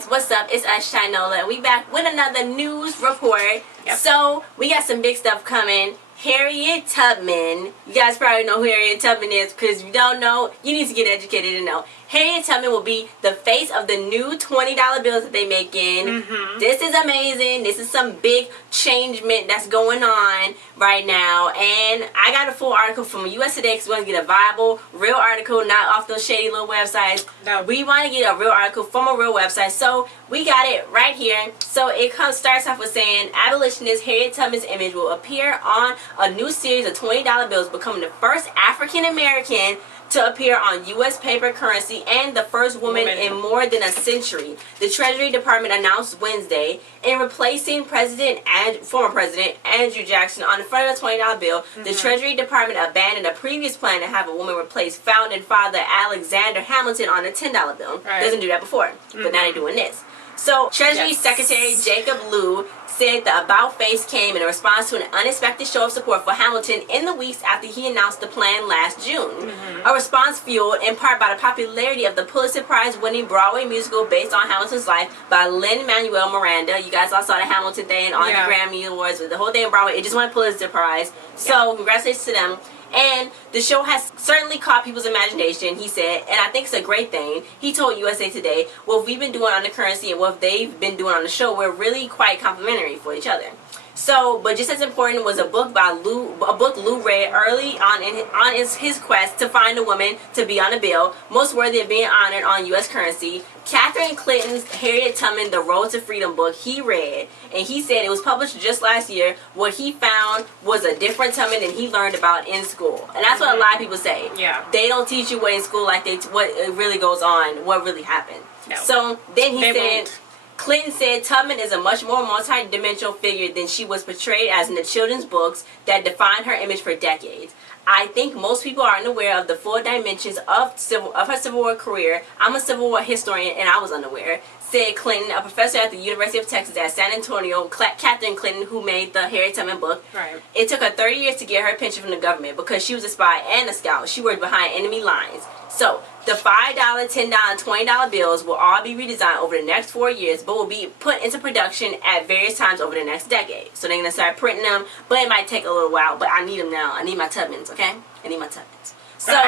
guys, what's up? It's us, Chi-Nola, and we back with another news report. Yep. So, we got some big stuff coming. Harriet Tubman. You guys probably know who Harriet Tubman is, because if you don't know, you need to get educated to know. Harriet Tubman will be the face of the new $20 bills that they make in. This is amazing. This is some big changement that's going on right now. And I got a full article from US Today because we want to get a viable, real article, not off those shady little websites. No. We want to get a real article from a real website. So we got it right here. So it starts off with saying, abolitionist Harriet Tubman's image will appear on a new series of $20 bills, becoming the first African American to appear on U.S. paper currency and the first woman in more than a century. The Treasury Department announced Wednesday, in replacing former President Andrew Jackson on the front of the $20 bill, the Treasury Department abandoned a previous plan to have a woman replace founding father Alexander Hamilton on a $10 bill. Doesn't do that before, but now they're doing this. So, Treasury Secretary Jacob Lew said the about-face came in response to an unexpected show of support for Hamilton in the weeks after he announced the plan last June. A response fueled in part by the popularity of the Pulitzer Prize-winning Broadway musical based on Hamilton's life by Lin-Manuel Miranda. You guys all saw the Hamilton thing on the Grammy Awards with the whole thing in Broadway. It just won a Pulitzer Prize. So, congratulations to them. And the show has certainly caught people's imagination, he said, and I think it's a great thing. He told USA Today, what we've been doing on the currency and what they've been doing on the show, we're really quite complimentary for each other. So, but just as important was a book Lou read early on his quest to find a woman to be on a bill, most worthy of being honored on U.S. currency. Catherine Clinton's Harriet Tubman, The Road to Freedom book, he read, and he said it was published just last year. What he found was a different Tubman than he learned about in school. And that's what a lot of people say. Yeah. They don't teach you what in school what really goes on, what really happened. No. So then he said, Clinton said Tubman is a much more multi-dimensional figure than she was portrayed as in the children's books that defined her image for decades. I think most people are unaware of the full dimensions of her Civil War career. I'm a Civil War historian and I was unaware, said Clinton, a professor at the University of Texas at San Antonio, Catherine Clinton, who made the Harriet Tubman book. Right. It took her 30 years to get her pension from the government because she was a spy and a scout. She worked behind enemy lines. So, the $5, $10, and $20 bills will all be redesigned over the next 4 years, but will be put into production at various times over the next decade. So they're going to start printing them, but it might take a little while, but I need them now. I need my Tubmans, okay? I need my Tubmans. So,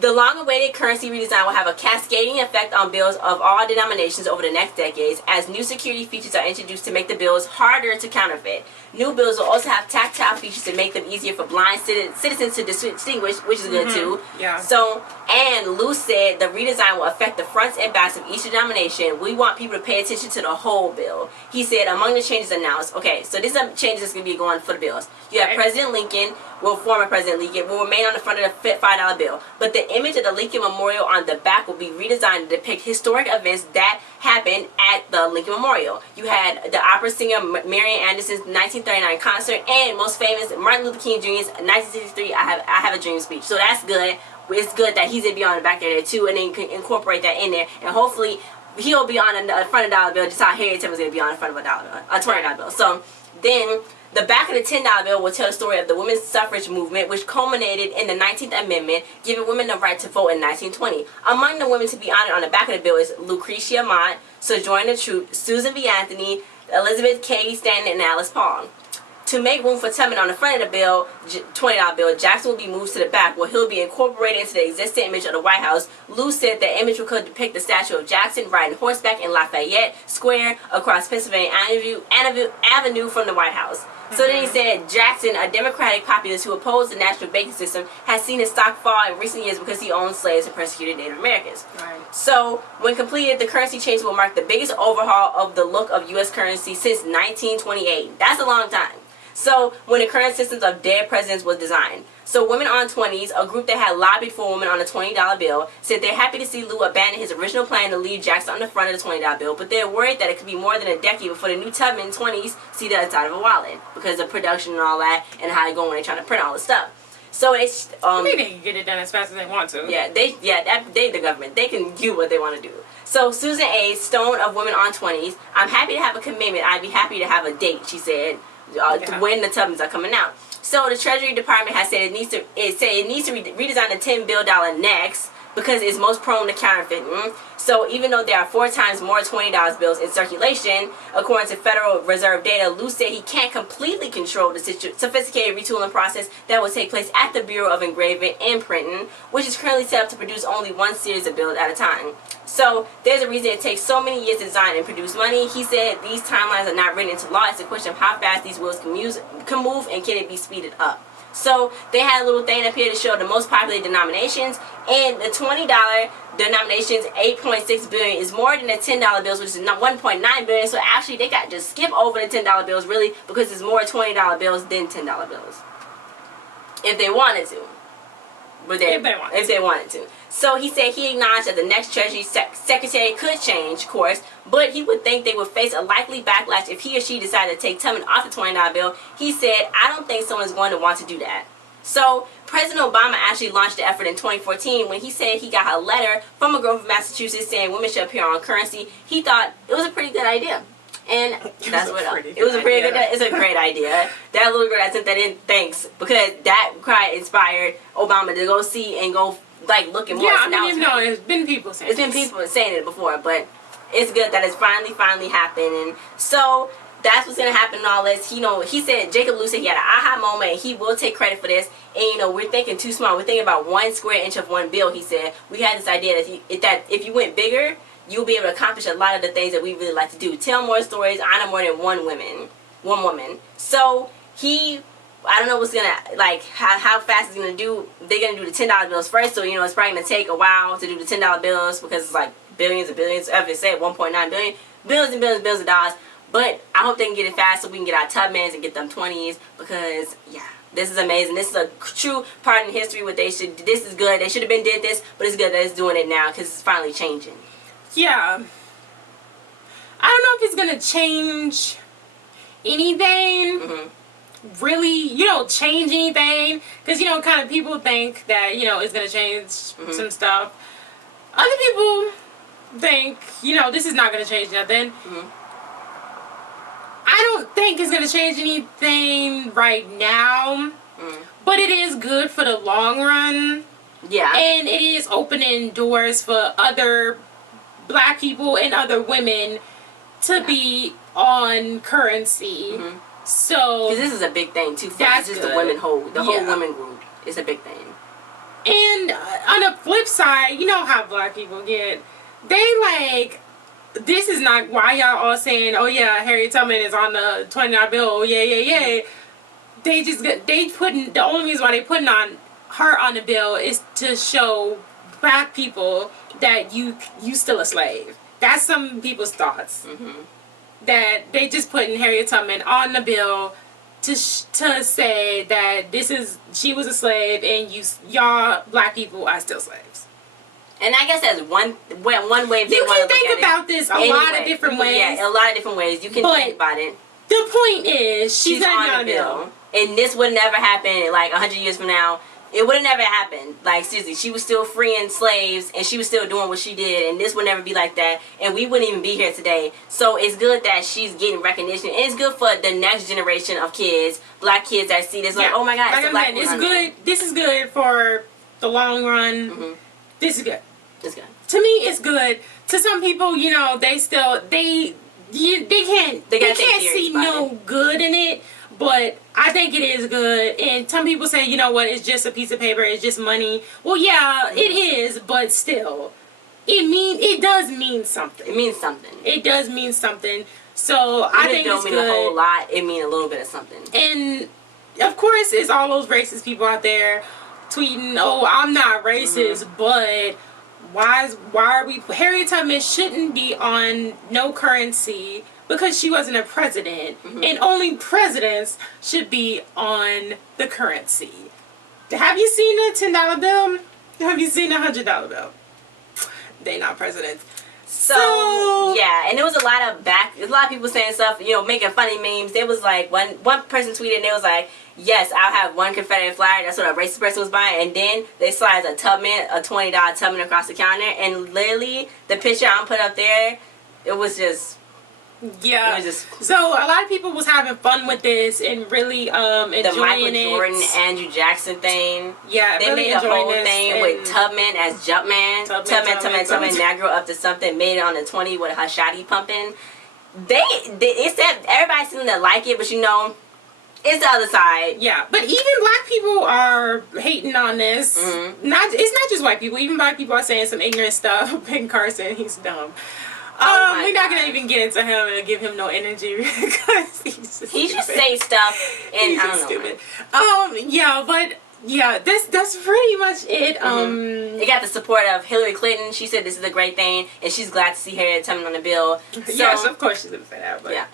the long-awaited currency redesign will have a cascading effect on bills of all denominations over the next decades as new security features are introduced to make the bills harder to counterfeit. New bills will also have tactile features to make them easier for blind citizens to distinguish, which is good too. Yeah. So, and Lou said the redesign will affect the fronts and backs of each denomination. We want people to pay attention to the whole bill. He said among the changes announced, okay, so these are changes that's going to be going for the bills. You have President Lincoln, former President Lincoln, will remain on the front of the $5 bill. But the image of the Lincoln Memorial on the back will be redesigned to depict historic events that happened at the Lincoln Memorial. You had the opera singer Marian Anderson's 1939 concert and most famous Martin Luther King Jr.'s 1963 I Have a Dream speech. So that's good. It's good that he's going to be on the back there too, and then you can incorporate that in there. And hopefully he'll be on the front of the dollar bill just how Harriet Tubman's going to be on the front of a $20 bill. So then the back of the $10 bill will tell the story of the women's suffrage movement, which culminated in the 19th Amendment, giving women the right to vote in 1920. Among the women to be honored on the back of the bill is Lucretia Mott, Sojourner Truth, Susan B. Anthony, Elizabeth Cady Stanton, and Alice Paul. To make room for Tubman on the front of the bill, $20 bill, Jackson will be moved to the back where he'll be incorporated into the existing image of the White House. Lou said the image could depict the statue of Jackson riding horseback in Lafayette Square across Pennsylvania Avenue from the White House. So then he said Jackson, a Democratic populist who opposed the national banking system, has seen his stock fall in recent years because he owned slaves and persecuted Native Americans. Right. So when completed, the currency change will mark the biggest overhaul of the look of U.S. currency since 1928. That's a long time. So, when the current systems of dead presidents was designed. So, Women on 20s, a group that had lobbied for women on the $20 bill, said they're happy to see Lou abandon his original plan to leave Jackson on the front of the $20 bill, but they're worried that it could be more than a decade before the new Tubman 20s see the inside of a wallet because of production and all that and how they go when they're trying to print all the stuff. So it's they can get it done as fast as they want to. Yeah, they the government. They can do what they want to do. So Susan A. Stone of Women on 20s, I'm happy to have a commitment. I'd be happy to have a date, she said. When the Tubmans are coming out. So the Treasury Department has said it needs to redesign the $10 bill next because it's most prone to counterfeiting. So even though there are 4 times more $20 bills in circulation, according to Federal Reserve data, Lou said he can't completely control the sophisticated retooling process that will take place at the Bureau of Engraving and Printing, which is currently set up to produce only one series of bills at a time. So there's a reason it takes so many years to design and produce money. He said these timelines are not written into law. It's a question of how fast these wheels can move and can it be speeded up. So they had a little thing up here to show the most popular denominations, and the $20 denominations, $8.6 billion, is more than the $10 bills, which is $1.9 billion. So actually they got to just skip over the $10 bills, really, because there's more $20 bills than $10 bills, if they wanted to. But if they wanted to. So he said he acknowledged that the next Treasury Secretary could change course, but he would think they would face a likely backlash if he or she decided to take Tubman off the $20 bill. He said, I don't think someone's going to want to do that. So President Obama actually launched the effort in 2014 when he said he got a letter from a girl from Massachusetts saying women should appear on currency. He thought it was a pretty good idea. And that's what it was. It's a great idea. That little girl that sent that in, thanks, because that cry inspired Obama to go see and go look at more. Yeah, I mean, there's been people saying it before, but it's good that it's finally happened. And so that's what's gonna happen in all this. He said Jacob Lew said he had an aha moment, and he will take credit for this. And we're thinking too small. We're thinking about 1 square inch of one bill. He said we had this idea that if you went bigger, you'll be able to accomplish a lot of the things that we really like to do. Tell more stories, honor more than one woman. So I don't know what's gonna, how fast it's gonna do. They're gonna do the $10 bills first, so it's probably gonna take a while to do the $10 bills because it's billions and billions. As they said, 1.9 billion, billions and billions and billions of dollars. But I hope they can get it fast so we can get our Tubmans and get them 20s, because this is amazing. This is a true part in history. This is good. They should have been did this, but it's good that it's doing it now because it's finally changing. Yeah. I don't know if it's going to change anything. Mm-hmm. Really, change anything. Because, kind of people think that, it's going to change some stuff. Other people think, this is not going to change nothing. Mm-hmm. I don't think it's going to change anything right now. But it is good for the long run. Yeah. And it is opening doors for other Black people and other women to be on currency. Mm-hmm. So because this is a big thing too. That's just good. the whole women group is a big thing. And on the flip side, you know how Black people get. They this is not why y'all all saying, oh yeah, Harriet Tubman is on the $20 bill. Oh yeah. The only reason why they putting on her on the bill is to show Black people that you still a slave. That's some people's thoughts. Mm-hmm. That they just putting Harriet Tubman on the bill to say that she was a slave and y'all Black people are still slaves. And I guess that's one way they want to look at it. You can think about this a lot of different ways. Yeah, a lot of different ways. You can think about it. The point is, she's on the bill. And this would never happen 100 years from now. It would have never happened. Seriously, she was still freeing slaves and she was still doing what she did, and this would never be like that, and we wouldn't even be here today. So it's good that she's getting recognition, and it's good for the next generation of kids, Black kids that see this oh my God, it's a Black woman. It's good. This is good for the long run. Mm-hmm. This is good. It's good. To me, it's good. To some people, they can't see no good in it. But I think it is good. And some people say, you know what, it's just a piece of paper, it's just money. Well, yeah, it is, but still, it does mean something. It means something. It does mean something. So I think it's good. It don't mean a whole lot. It means a little bit of something. And of course, it's all those racist people out there tweeting, "Oh, I'm not racist," but why are we? Harriet Tubman shouldn't be on no currency. Because she wasn't a president. Mm-hmm. And only presidents should be on the currency. Have you seen the $10 bill? Have you seen the $100 bill? They not presidents. So yeah, and there was a lot of people saying stuff, making funny memes. There was one person tweeted and they was like, yes, I'll have one Confederate flag. That's what a racist person was buying. And then they slides a $20 Tubman across the counter. And literally, the picture I'm put up there, it was just... Yeah. It was just so a lot of people was having fun with this and really enjoying the Michael it. Jordan, Andrew Jackson thing. Yeah, they really made a whole this thing with Tubman as Jumpman. Tubman. That girl up to something. Made it on the 20 with her shotty pumping. It said everybody seemed to like it, but you know, it's the other side. Yeah, but even black people are hating on this. It's not just white people. Even black people are saying some ignorant stuff. Ben Carson, he's dumb. We're not gonna even get into him and give him no energy because he just say stuff and I don't know. Stupid. Yeah, but yeah, that's pretty much it. It got the support of Hillary Clinton. She said this is a great thing, and she's glad to see Harriet Tubman on the bill. So, yes, of course she's gonna say that. But yeah.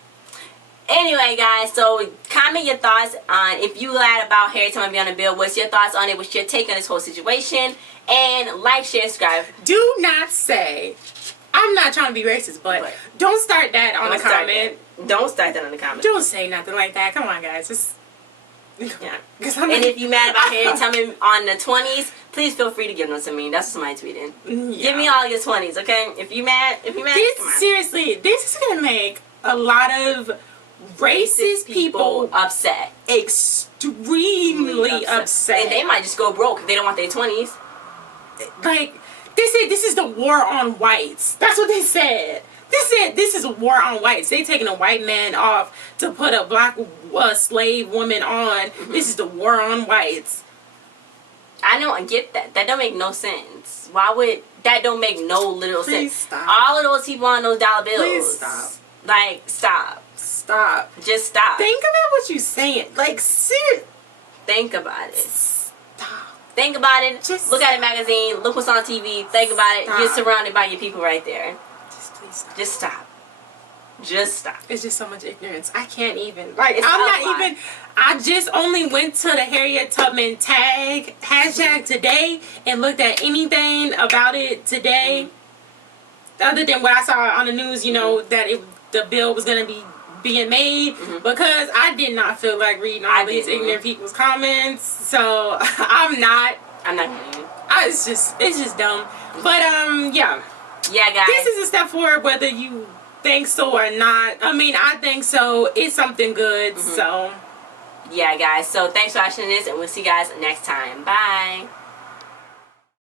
Anyway, guys, so comment your thoughts on if you glad about Harriet Tubman being on the bill. What's your thoughts on it? What's your take on this whole situation? And like, share, subscribe. Do not say. I'm not trying to be racist, but don't start that on the comment. Don't start that on the comment. Don't say nothing like that. Come on, guys. Just yeah. And if you mad about Harriet Tubman on the 20s, please feel free to give them to me. That's what somebody tweeted. Yeah. Give me all your 20s, okay? If you mad, seriously, this is gonna make a lot of racist people upset. Extremely upset. And they might just go broke if they don't want their 20s. Like, they said this is the war on whites. That's what they said. They said this is a war on whites. They taking a white man off to put a black slave woman on. This is the war on whites. I don't get that. That don't make no sense. Why would that don't make no little Please sense? Stop. All of those people on those dollar bills. Please stop. Like, stop. Stop. Just stop. Think about what you're saying. Like, seriously. Think about it. Stop. Think about it. Just look at a magazine. Look what's on TV. Think about it. You're surrounded by your people right there. Just please stop. Just stop. Just stop. It's just so much ignorance. I can't even. Like, I just only went to the Harriet Tubman hashtag today and looked at anything about it today. Other than what I saw on the news, you know, that the bill was going to be being made, because I did not feel like reading all these ignorant people's comments. So I'm not going to. It's just dumb. But yeah. Yeah, guys. This is a step forward, whether you think so or not. I mean, I think so. It's something good. So yeah, guys. So thanks for watching this, and we'll see you guys next time. Bye.